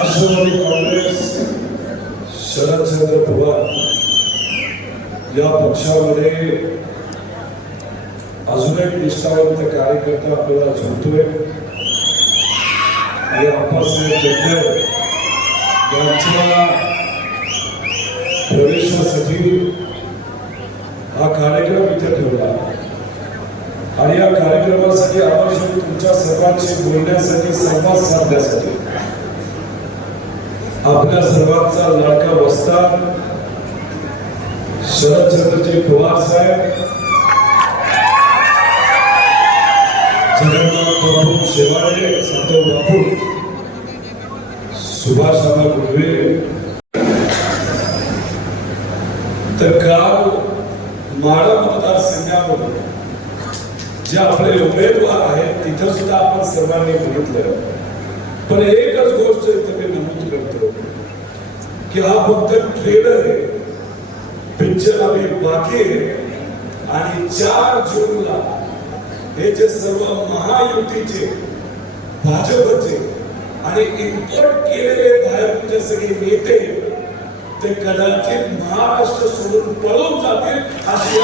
राष्ट्रवादी काँग्रेस शरदचंद्र पवार या पक्षामध्ये अजून एक निष्ठावंत कार्यकर्ता आपल्याला झोपतोय आणि आप्पासाहेब चंदर यांच्या प्रवेशासाठी हा कार्यक्रम इथे ठेवला आणि या कार्यक्रमासाठी आवश्यक तुमच्या सर्वांशी बोलण्यासाठी संवाद साधण्यासाठी आपल्या सर्वांचा लाडका वस्ता शरदचंद्रजी पवार साहेब जगन्नाथ बापू शेवाळे सातव बापू सुभाष दादा गुरवे तर काल माळा मतदारसंघामध्ये जे आपले उमेदवार आहेत तिथं सुद्धा आपण सर्वांनी बघितलं. पण एकच गोष्ट की हा फक्त ट्रेलर आहे. पिक्चर आम्ही बाकी आहे. आणि चार जूनला हे जे सर्व महायुतीचे भाजपचे आणि इम्पोर्ट केलेले बाहेरचे सगळे नेते ते कदाचित महाराष्ट्र सोडून पळून जातील अशी